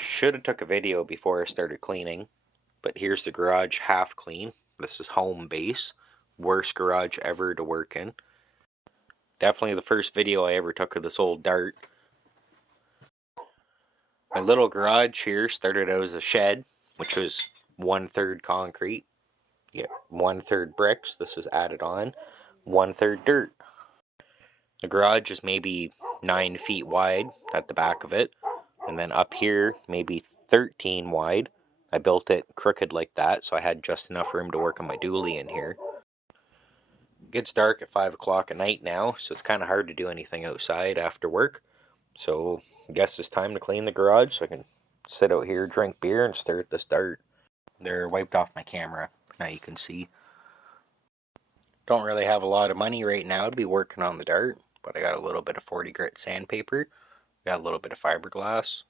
Should have took a video before I started cleaning, but here's the garage half clean. This is home base. Worst garage ever to work in. Definitely the first video I ever took of this old dart. My little garage here started out as a shed, which was 1/3 concrete. Yeah, 1/3 bricks. This is added on. 1/3 dirt. The garage is maybe 9 feet wide at the back of it. And then up here, maybe 13 wide. I built it crooked like that, so I had just enough room to work on my dually in here. It gets dark at 5 o'clock at night now, so it's kind of hard to do anything outside after work. So I guess it's time to clean the garage so I can sit out here, drink beer, and stare at this dart. They're wiped off my camera. Now you can see. Don't really have a lot of money right now to be working on the dart, but I got a little bit of 40 grit sandpaper. Got a little bit of fiberglass.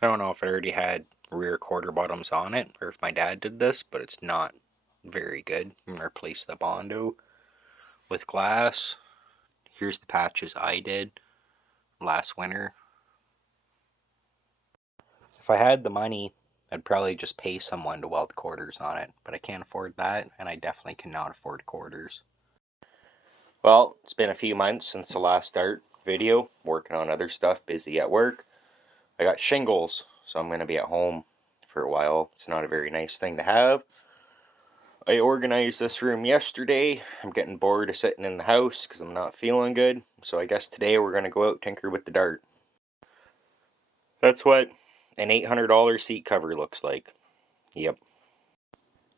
I don't know if it already had rear quarter bottoms on it, or if my dad did this, but it's not very good. I'm going to replace the Bondo with glass. Here's the patches I did last winter. If I had the money, I'd probably just pay someone to weld quarters on it, but I can't afford that, and I definitely cannot afford quarters. Well, it's been a few months since the last dart video, working on other stuff, busy at work. I got shingles, so I'm going to be at home for a while. It's not a very nice thing to have. I organized this room yesterday. I'm getting bored of sitting in the house because I'm not feeling good. So I guess today we're going to go out tinker with the dart. That's what an $800 seat cover looks like. Yep.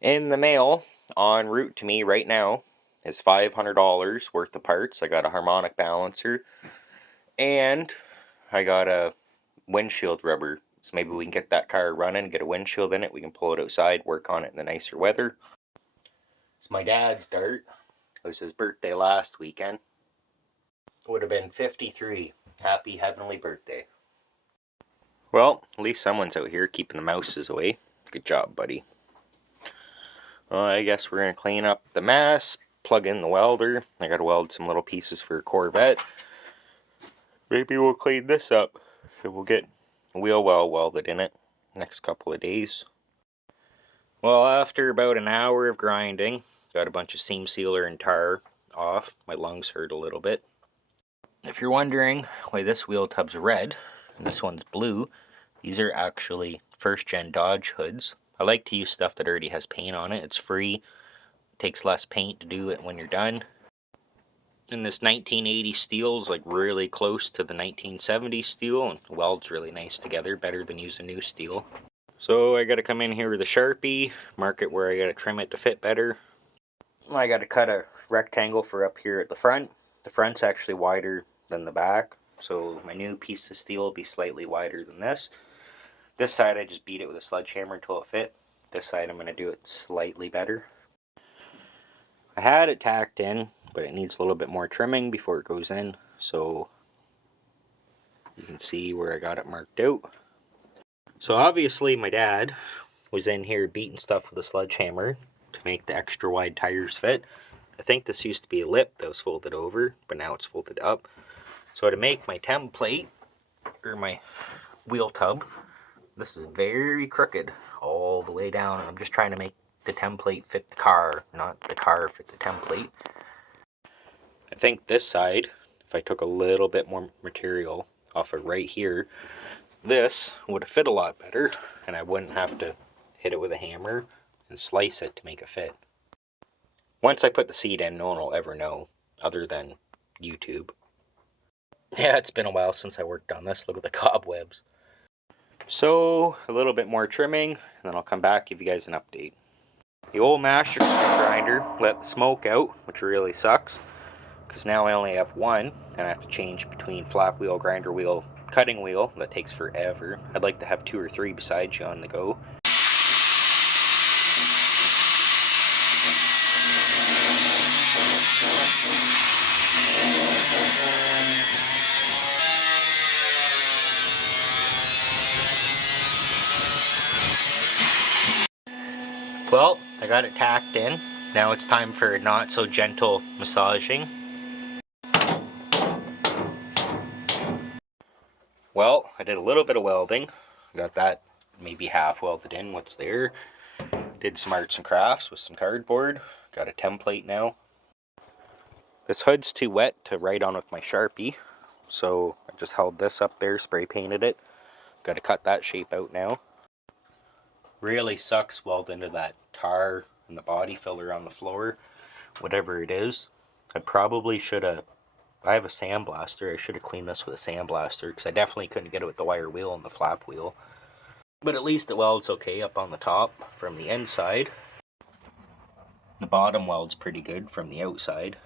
In the mail, en route to me right now, is $500 worth of parts. I got a harmonic balancer, and I got a windshield rubber. So maybe we can get that car running, get a windshield in it. We can pull it outside, work on it in the nicer weather. It's my dad's dart. It was his birthday last weekend. Would have been 53. Happy heavenly birthday. Well, at least someone's out here keeping the mouses away. Good job, buddy. I guess we're going to clean up the mess, plug in the welder. I got to weld some little pieces for a Corvette. Maybe we'll clean this up. So we'll get a wheel well welded in it next couple of days. Well, after about an hour of grinding, got a bunch of seam sealer and tar off. My lungs hurt a little bit. If you're wondering why this wheel tub's red and this one's blue, these are actually first-gen Dodge hoods. I like to use stuff that already has paint on it. It's free. It takes less paint to do it when you're done. And this 1980 steel is like really close to the 1970 steel, and welds really nice together, better than using new steel. So I gotta come in here with a Sharpie, mark it where I gotta trim it to fit better. I gotta cut a rectangle for up here at the front. The front's actually wider than the back, so my new piece of steel will be slightly wider than this. This side I just beat it with a sledgehammer until it fit. This side I'm gonna do it slightly better. I had it tacked in, but it needs a little bit more trimming before it goes in, so you can see where I got it marked out. So obviously my dad was in here beating stuff with a sledgehammer to make the extra wide tires fit. I think this used to be a lip that was folded over, but now it's folded up. So to make my template, or my wheel tub, this is very crooked all the way down. I'm just trying to make the template fit the car, not the car fit the template. I think this side, if I took a little bit more material off of right here, this would have fit a lot better, and I wouldn't have to hit it with a hammer and slice it to make it fit. Once I put the seat in, no one will ever know, other than YouTube. Yeah, it's been a while since I worked on this. Look at the cobwebs. So, a little bit more trimming, and then I'll come back, give you guys an update. The old master grinder let the smoke out, which really sucks, because now I only have one, and I have to change between flap wheel, grinder wheel, cutting wheel. That takes forever. I'd like to have 2 or 3 besides you on the go. Well, I got it tacked in. Now it's time for a not so gentle massaging. Well, I did a little bit of welding. Got that maybe half welded in, what's there. Did some arts and crafts with some cardboard. Got a template now. This hood's too wet to write on with my Sharpie, so I just held this up there, spray painted it. Got to cut that shape out now. Really sucks welding into that tar and the body filler on the floor, whatever it is. I probably should have, I have a sandblaster, I should have cleaned this with a sandblaster, because I definitely couldn't get it with the wire wheel and the flap wheel. But at least it welds okay up on the top from the inside. The bottom welds pretty good from the outside.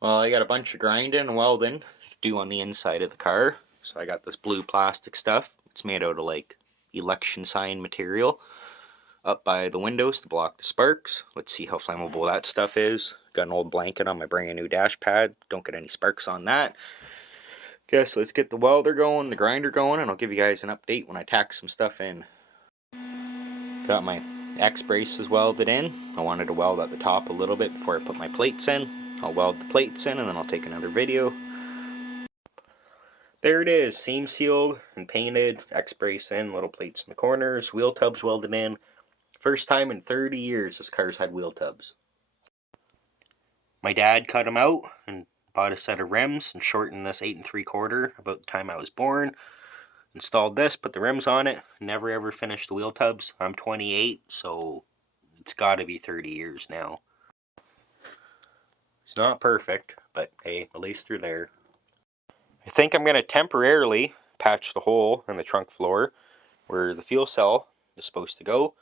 Well, I got a bunch of grinding and welding to do on the inside of the car. So I got this blue plastic stuff. It's made out of like election sign material up by the windows to block the sparks. Let's see how flammable that stuff is. Got an old blanket on my brand new dash pad. Don't get any sparks on that. Guess let's get the welder going, the grinder going, and I'll give you guys an update when I tack some stuff in. Got my X braces welded in. I wanted to weld at the top a little bit before I put my plates in. I'll weld the plates in and then I'll take another video. There it is, seam sealed and painted, X-brace in, little plates in the corners, wheel tubs welded in. First time in 30 years this car's had wheel tubs. My dad cut them out and bought a set of rims and shortened this 8 3/4 about the time I was born. Installed this, put the rims on it, never ever finished the wheel tubs. I'm 28, so it's gotta be 30 years now. It's not perfect, but hey, at least they're there. I think I'm going to temporarily patch the hole in the trunk floor where the fuel cell is supposed to go,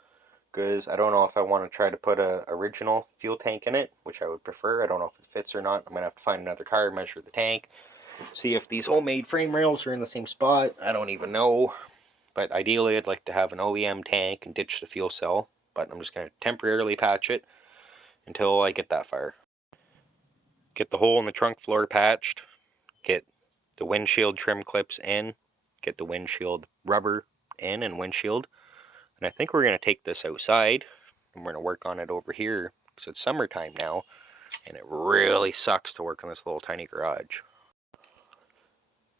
because I don't know if I want to try to put a original fuel tank in it, which I would prefer. I don't know if it fits or not. I'm going to have to find another car, measure the tank, see if these homemade frame rails are in the same spot. I don't even know, but ideally I'd like to have an OEM tank and ditch the fuel cell, but I'm just going to temporarily patch it until I get that far. Get the hole in the trunk floor patched, get the windshield trim clips in, get the windshield rubber in and windshield. And I think we're going to take this outside and we're going to work on it over here because it's summertime now and it really sucks to work in this little tiny garage.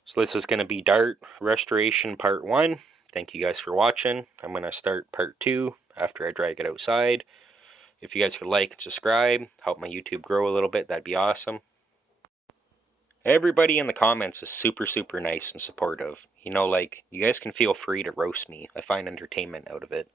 So this is going to be Dart Restoration Part 1. Thank you guys for watching. I'm going to start Part 2 after I drag it outside. If you guys could like and subscribe, help my YouTube grow a little bit, that'd be awesome. Everybody in the comments is super nice and supportive. You know, like, you guys can feel free to roast me. I find entertainment out of it.